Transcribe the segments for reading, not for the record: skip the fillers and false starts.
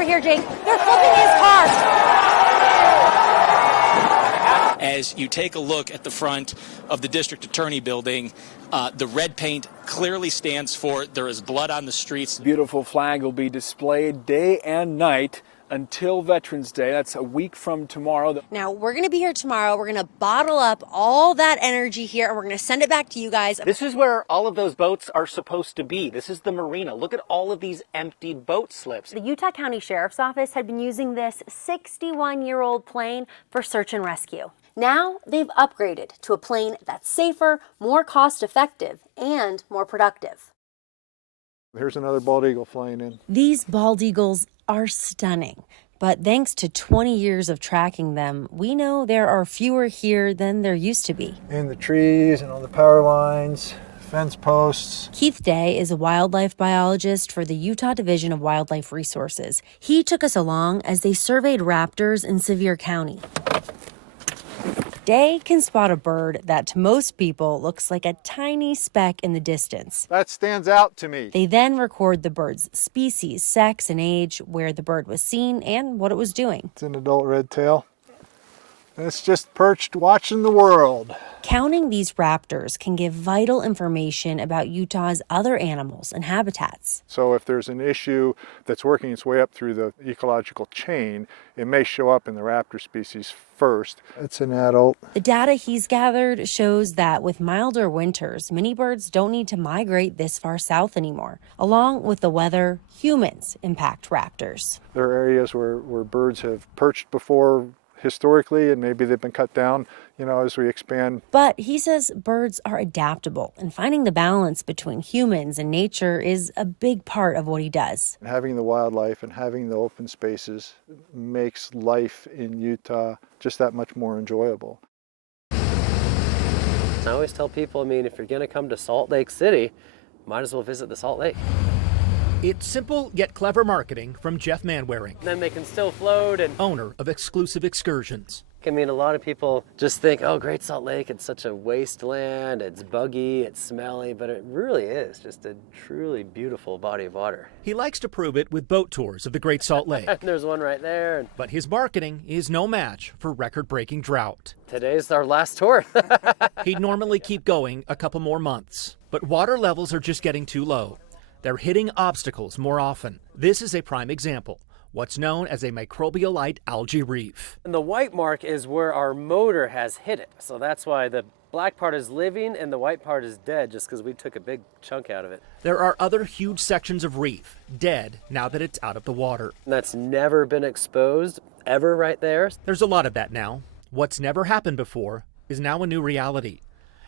over here, Jake. They're flipping his car. As you take a look at the front of the district attorney building, the red paint clearly stands for there is blood on the streets. The beautiful flag will be displayed day and night until Veterans Day. That's a week from tomorrow. Now, we're going to be here tomorrow. We're going to bottle up all that energy here, and we're going to send it back to you guys. This is where all of those boats are supposed to be. This is the marina. Look at all of these emptied boat slips. The Utah County Sheriff's Office had been using this 61-year-old plane for search and rescue. Now, they've upgraded to a plane that's safer, more cost-effective, and more productive. Here's another bald eagle flying in. These bald eagles are stunning, but thanks to 20 years of tracking them, we know there are fewer here than there used to be. In the trees and on the power lines, fence posts. Keith Day is a wildlife biologist for the Utah Division of Wildlife Resources. He took us along as they surveyed raptors in Sevier County. Day can spot a bird that to most people looks like a tiny speck in the distance. That stands out to me. They then record the bird's species, sex, and age, where the bird was seen, and what it was doing. It's an adult red tail. It's just perched watching the world. Counting these raptors can give vital information about Utah's other animals and habitats. So if there's an issue that's working its way up through the ecological chain, it may show up in the raptor species first. It's an adult. The data he's gathered shows that with milder winters, many birds don't need to migrate this far south anymore. Along with the weather, humans impact raptors. There are areas where birds have perched before historically, and maybe they've been cut down, as we expand. But he says birds are adaptable, and finding the balance between humans and nature is a big part of what he does. Having the wildlife and having the open spaces makes life in Utah just that much more enjoyable. I always tell people, if you're going to come to Salt Lake City, might as well visit the Salt Lake. It's simple yet clever marketing from Jeff Manwaring. Then they can still float, and owner of Exclusive Excursions. a lot of people just think, oh, Great Salt Lake, it's such a wasteland, it's buggy, it's smelly, but it really is just a truly beautiful body of water. He likes to prove it with boat tours of the Great Salt Lake. There's one right there. But his marketing is no match for record-breaking drought. Today's our last tour. He'd normally keep going a couple more months, but water levels are just getting too low. They're hitting obstacles more often. This is a prime example. What's known as a microbial algae reef. And the white mark is where our motor has hit it. So that's why the black part is living and the white part is dead, just because we took a big chunk out of it. There are other huge sections of reef, dead now that it's out of the water. And that's never been exposed, ever, right there. There's a lot of that now. What's never happened before is now a new reality.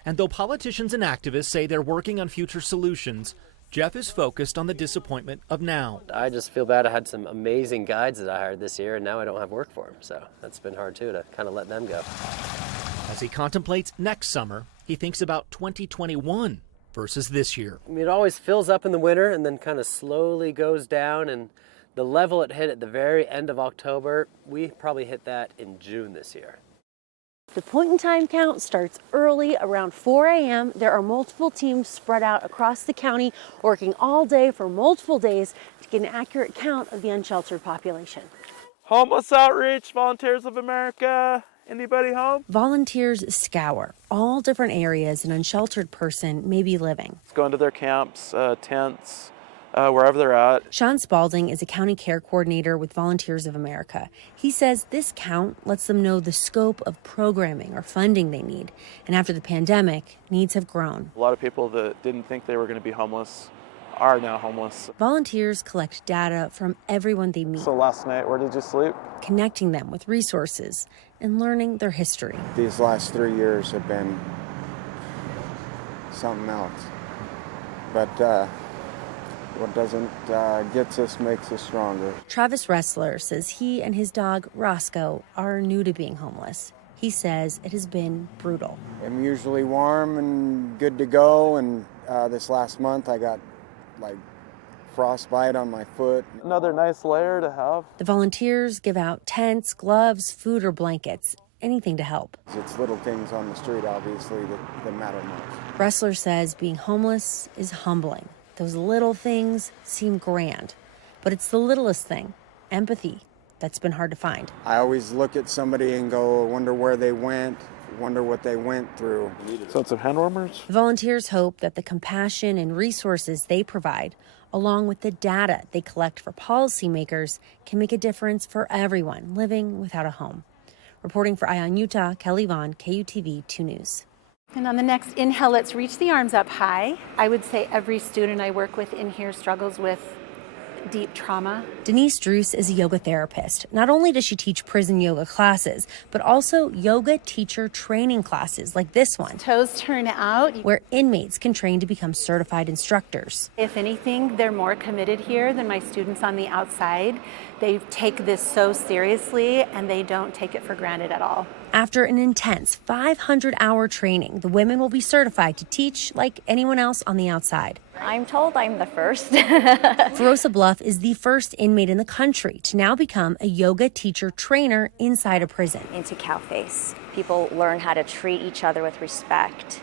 And though politicians and activists say they're working on future solutions, Jeff is focused on the disappointment of now. I just feel bad. I had some amazing guides that I hired this year, and now I don't have work for them. So that's been hard, too, to kind of let them go. As he contemplates next summer, he thinks about 2021 versus this year. It always fills up in the winter and then kind of slowly goes down. And the level it hit at the very end of October, we probably hit that in June this year. The point-in-time count starts early, around 4 a.m. There are multiple teams spread out across the county, working all day for multiple days to get an accurate count of the unsheltered population. Homeless Outreach, Volunteers of America, anybody home? Volunteers scour all different areas an unsheltered person may be living. Going to their camps, tents, wherever they're at. Sean Spalding is a county care coordinator with Volunteers of America. He says this count lets them know the scope of programming or funding they need. And after the pandemic, needs have grown. A lot of people that didn't think they were going to be homeless are now homeless. Volunteers collect data from everyone they meet. So last night, where did you sleep? Connecting them with resources and learning their history. These last 3 years have been something else. But what doesn't gets us makes us stronger. Travis Ressler says he and his dog Roscoe are new to being homeless. He says it has been brutal. I'm usually warm and good to go, and this last month I got frostbite on my foot. Another nice layer to have. The volunteers give out tents, gloves, food, or blankets, anything to help. It's little things on the street, obviously, that matter most. Ressler says being homeless is humbling. Those little things seem grand, but it's the littlest thing empathy that's been hard to find. I always look at somebody and go, wonder where they went, wonder what they went through. So some hand warmers? The volunteers hope that the compassion and resources they provide, along with the data they collect for policymakers, can make a difference for everyone living without a home. Reporting for Eye on Utah, Kelly Vaughn, KUTV 2 News. And on the next inhale, let's reach the arms up high. I would say every student I work with in here struggles with deep trauma. Denise Druce is a yoga therapist. Not only does she teach prison yoga classes, but also yoga teacher training classes like this one. Toes turn out. Where inmates can train to become certified instructors. If anything, they're more committed here than my students on the outside. They take this so seriously and they don't take it for granted at all. After an intense 500-hour training, the women will be certified to teach like anyone else on the outside. I'm told I'm the first. Ferosa Bluff is the first inmate in the country to now become a yoga teacher trainer inside a prison. Into Cowface, people learn how to treat each other with respect,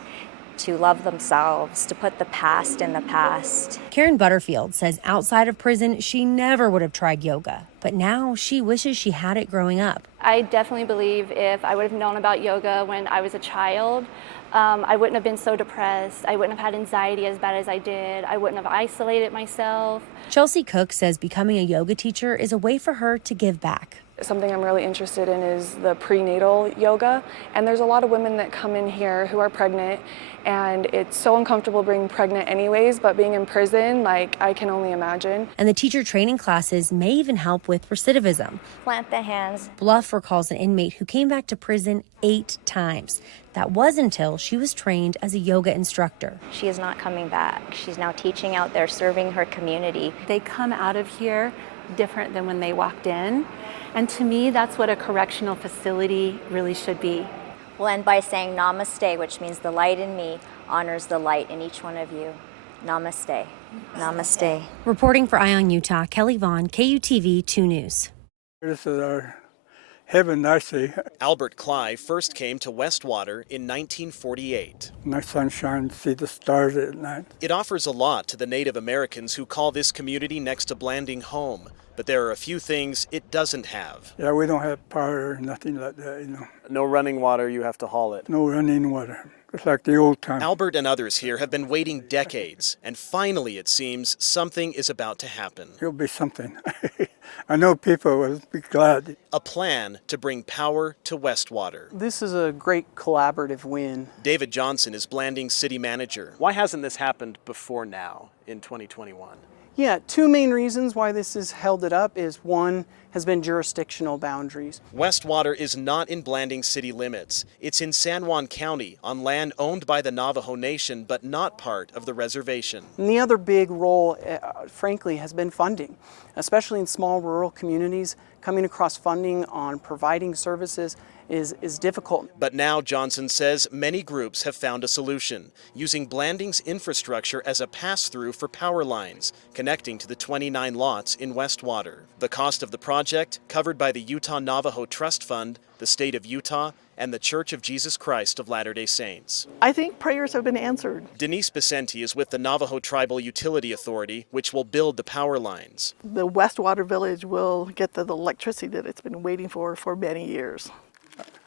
to love themselves, to put the past in the past. Karen Butterfield says outside of prison, she never would have tried yoga, but now she wishes she had it growing up. I definitely believe if I would have known about yoga when I was a child, I wouldn't have been so depressed. I wouldn't have had anxiety as bad as I did. I wouldn't have isolated myself. Chelsea Cook says becoming a yoga teacher is a way for her to give back. Something I'm really interested in is the prenatal yoga, and there's a lot of women that come in here who are pregnant, and it's so uncomfortable being pregnant anyways, but being in prison, like, I can only imagine. And the teacher training classes may even help with recidivism. Plant the hands. Bluff recalls an inmate who came back to prison 8 times. That was until she was trained as a yoga instructor. She is not coming back. She's now teaching out there, serving her community. They come out of here different than when they walked in. And to me, that's what a correctional facility really should be. We'll end by saying namaste, which means the light in me honors the light in each one of you. Namaste. Namaste. Reporting for Eye on Utah, Kelly Vaughn, KUTV 2 News. This is our heaven, I see. Albert Cly first came to Westwater in 1948. Nice sunshine, see the stars at night. It offers a lot to the Native Americans who call this community next to Blanding home. But there are a few things it doesn't have. Yeah, we don't have power or nothing like that, you know. No running water, you have to haul it. No running water. It's like the old time. Albert and others here have been waiting decades, and finally, it seems, something is about to happen. It'll be something. I know people will be glad. A plan to bring power to Westwater. This is a great collaborative win. David Johnson is Blanding's city manager. Why hasn't this happened before now in 2021? Yeah, 2 main reasons why this has held it up is one has been jurisdictional boundaries. Westwater is not in Blanding city limits. It's in San Juan County on land owned by the Navajo Nation but not part of the reservation. And the other big role, frankly, has been funding, especially in small rural communities. Coming across funding on providing services is difficult. But now, Johnson says, many groups have found a solution, using Blanding's infrastructure as a pass-through for power lines connecting to the 29 lots in Westwater. The cost of the project covered by the Utah Navajo Trust Fund, the state of Utah, and the Church of Jesus Christ of Latter-day Saints. I think prayers have been answered. Denise Becenti is with the Navajo Tribal Utility Authority, which will build the power lines. The Westwater Village will get the electricity that it's been waiting for many years.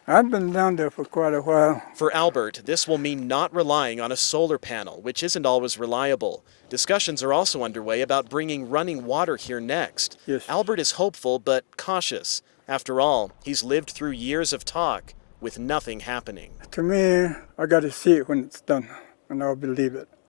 I've been down there for quite a while. For Albert, this will mean not relying on a solar panel, which isn't always reliable. Discussions are also underway about bringing running water here next. Yes. Albert is hopeful but cautious. After all, he's lived through years of talk with nothing happening. To me, I got to see it when it's done, and I'll believe it.